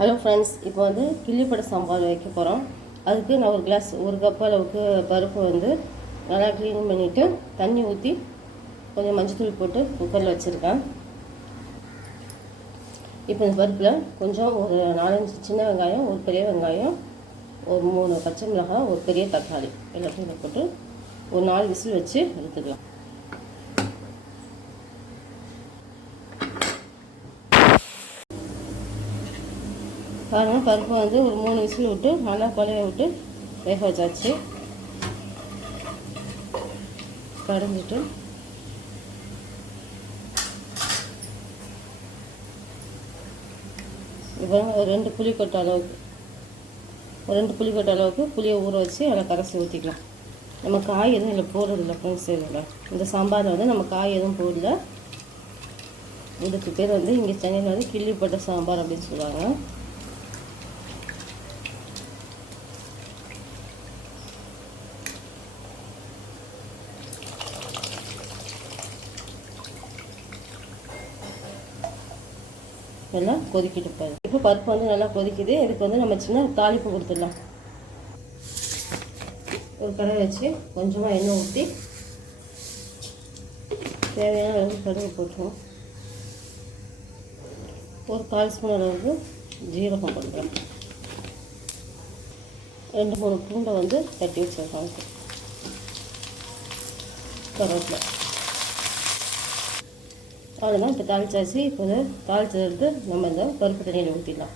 Hello friends இப்போ வந்து கிள்ளிப்படை சாம்பார் வைக்க போகிறோம் அதுக்கு நான் ஒரு கிளாஸ் ஒரு கப் அளவுக்கு பருப்பு வந்து நல்லா க்ளீன் பண்ணிவிட்டு தண்ணி ஊற்றி கொஞ்சம் மஞ்சத்தூள் போட்டு குக்கரில் வச்சுருக்கேன். இப்போ இந்த பருப்பில் கொஞ்சம் ஒரு நாலஞ்சு சின்ன வெங்காயம் ஒரு பெரிய வெங்காயம் ஒரு மூணு பச்சை மிளகாய் ஒரு பெரிய தக்காளி. எல்லாத்தையும் போட்டு ஒரு நாலு விசில் வச்சு எடுத்துக்கலாம். பாருங்கள் பருப்பு வந்து ஒரு மூணு விசில் விட்டு நல்லா குழைய விட்டு வேக வச்சாச்சு. கடைஞ்சிட்டு. இப்போ ஒரு ரெண்டு புளி கொட்டை அளவுக்கு ஒரு ரெண்டு புளி கொட்டை அளவுக்கு புளியை ஊற வச்சு அதில் கரைச்சி ஊற்றிக்கலாம் நம்ம காய் எதுவும் இல்லை போடுறதில்ல ஃப்ரெண்ட்ஸ் இதில். இந்த சாம்பார் வந்து நம்ம காய் எதுவும் போடல. இதுக்கு பேர் வந்து இங்கே சென்னையில் வந்து கிள்ளிப்பட்ட சாம்பார் அப்படின்னு சொல்லுவாங்க. நல்லா கொதிக்கிட்டு பாரு இப்போ பருப்பு வந்து நல்லா கொதிக்குது. இதுக்கு வந்து நம்ம சின்ன தாளிப்பு கொடுத்துடலாம். ஒரு கடை வச்சு கொஞ்சமாக எண்ணெய் ஊற்றி தேவையான அளவுக்கு கடுகு போட்டுருவோம். ஒரு கால் ஸ்பூன் அளவுக்கு ஜீரகம் பண்ணுறேன் ரெண்டு மூணு பூண்டை வந்து தட்டி வச்சுருக்காங்க கருவேப்பிலை. அதெல்லாம் இப்போ தாளிச்சாச்சு இப்போ வந்து எடுத்து நம்ம இந்த பருப்பு தண்ணியில் ஊற்றிடலாம்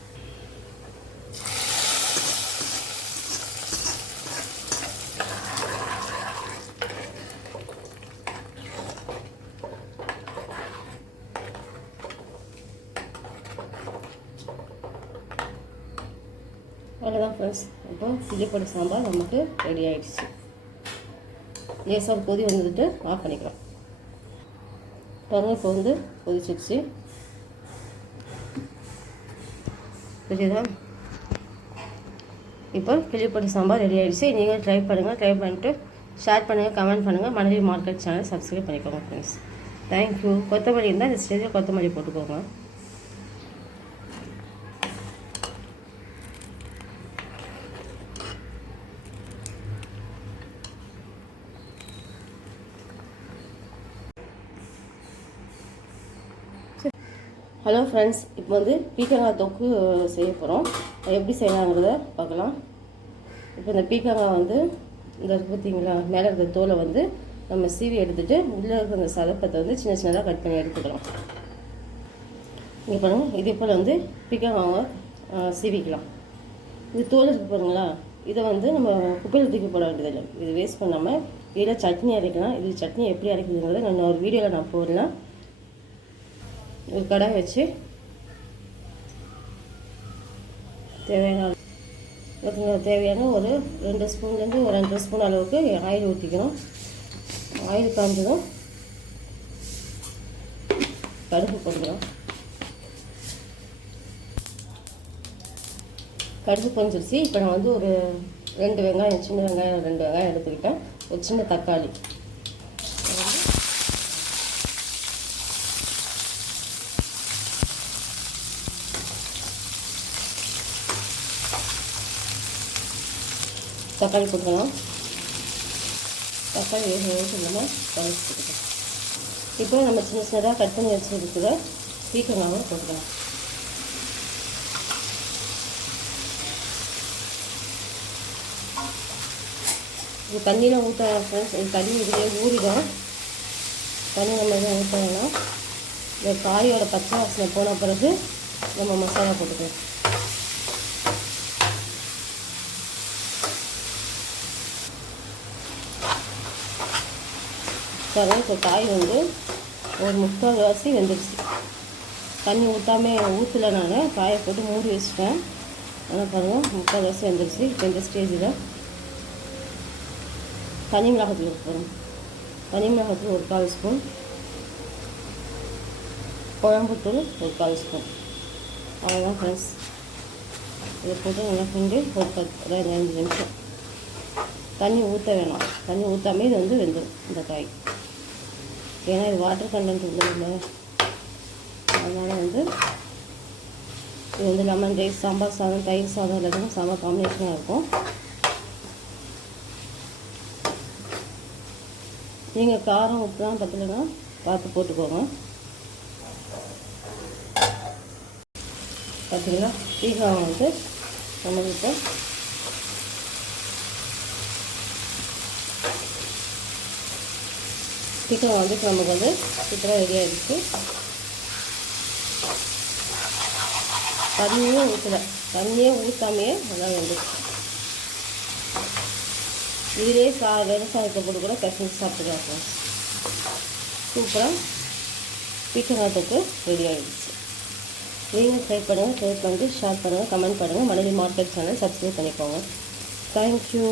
அவ்வளோதான் ஃப்ரெண்ட்ஸ் இப்போ சில்லிப்பொடி சாம்பார் நமக்கு ரெடி ஆகிடுச்சு லேசாக கொதி வந்துட்டு ஆஃப் பண்ணிக்கலாம். பாருங்கள் இப்போ வந்து கொதிச்சிடுச்சு புரியுதா இப்போ கிளிப்பொடி சாம்பார் ரெடி ஆகிடுச்சு நீங்கள் ட்ரை பண்ணுங்கள் ட்ரை பண்ணிட்டு ஷேர் பண்ணுங்கள் கமெண்ட் பண்ணுங்கள் மனைவி மார்க்கெட் சேனல் சப்ஸ்கிரைப் பண்ணிக்கோங்க ஃப்ரெண்ட்ஸ் தேங்க்யூ கொத்தமல்லி இருந்தால் இந்த ஸ்டேஜில் கொத்தமல்லி போட்டுக்கோங்க. ஹலோ ஃப்ரெண்ட்ஸ் இப்போ வந்து பீக்கங்காய் தொக்கு செய்ய போகிறோம் எப்படி செய்யலாங்கிறத பார்க்கலாம். இப்போ இந்த பீக்கங்காய் வந்து இந்த பார்த்தீங்களா மேலே இருக்கிற தோலை வந்து நம்ம சீவி எடுத்துகிட்டு உள்ளே இருக்கிற அந்த சதப்பத்தை வந்து சின்ன சின்னதாக கட் பண்ணி எடுத்துக்கலாம் இங்கே பாருங்கள் இதே போல் வந்து பீக்கங்காவை சீவிக்கலாம். இது தோல் இருக்கு பாருங்களா இதை வந்து நம்ம குப்பையில் தூக்கி போட வேண்டியதில்லை. இது வேஸ்ட் பண்ணாமல் இதில் சட்னி அரைக்கலாம். இது சட்னி எப்படி அரைக்கிறதுங்கிறத நான் ஒரு வீடியோவில் நான் போடலாம். ஒரு கடாய் வச்சு தேவையான தேவையான ஒரு ரெண்டு ஸ்பூன்லேருந்து ஒரு ரெண்டு ஸ்பூன் அளவுக்கு ஆயில் ஊற்றிக்கணும். ஆயில் காஞ்சதும் கடுகு போட்டுக்கலாம் கடுகு பொஞ்சிருச்சு இப்போ நான் வந்து ஒரு ரெண்டு வெங்காயம் சின்ன வெங்காயம் ரெண்டு வெங்காயம் எடுத்துக்கிட்டேன். ஒரு சின்ன தக்காளி. தக்காளி போட்டுக்கலாம். தக்காளி வேக வேக நம்ம கலந்து போட்டுக்கலாம் இப்போ நம்ம சின்ன சின்னதாக கட் பண்ணி வச்சுருக்கிற பீக்கங்காவும் போட்டுக்கலாம். இது தண்ணியில் ஊற்றலாம் ஃப்ரெண்ட்ஸ் இது தண்ணி இதுலேயே ஊறிடும். தண்ணி நம்ம எதுவும் ஊற்றலாம் இந்த காயோட பச்சை வாசனை போன பிறகு நம்ம மசாலா போட்டுக்கலாம். பாருங்க இப்போ காய் வந்து ஒரு முக்கால்வாசி வெந்துடுச்சு தண்ணி ஊற்றாமே ஊற்றல நான். காயை போட்டு மூடி வச்சுட்டேன். ஆனால் பாருங்கள் முக்கால்வாசி வெந்துடுச்சு இப்போ இந்த ஸ்டேஜில் தனி மிளகாத்தூள் பாருங்க தனி மிளகாத்தூள் ஒரு கால் ஸ்பூன் குழம்புத்தூள் ஒரு கால் ஸ்பூன் அவ்வளோதான் ஃப்ரெண்ட்ஸ் இதை போட்டு நல்லா கிண்டி ஒரு பத்து ரெண்டு அஞ்சு நிமிஷம். தண்ணி ஊற்ற வேணாம். தண்ணி ஊற்றாமே இது வந்து வெந்துடும் இந்த காய். ஏன்னா இது வாட்டர் கண்டென்ட் உள்ளதில்ல அதனால் வந்து இது வந்து லெமன் ரைஸ் சாம்பார் சாதம் தயிர் சாதம் எல்லாத்துக்கும் சாம்பார் காம்பினேஷனாக இருக்கும். நீங்கள் காரம் உப்புலாம் பத்தலைன்னா பார்த்து போட்டுக்கோங்க. பார்த்தீங்களா பீகாவை வந்து நம்ம இப்போ சீக்கிரம் வந்து இப்போ நமக்கு வந்து சூப்பராக ரெடி ஆகிடுச்சு தண்ணியே ஊற்றலை தண்ணியே ஊற்றாமையே நல்லா வந்துடுச்சு இதிலே சா விவசாயத்தை போட்டு கூட கசிஞ்சு சாப்பிட்டுக்கலாம் சூப்பராக பீக்கங்காய் ரெடி ஆகிடுச்சு நீங்கள் ட்ரை பண்ணுங்கள் ட்ரை பண்ணிட்டு ஷேர் பண்ணுங்கள் கமெண்ட் பண்ணுங்கள் மணலி மார்க்கெட் சேனல் சப்ஸ்கிரைப் பண்ணிக்கோங்க. Thank you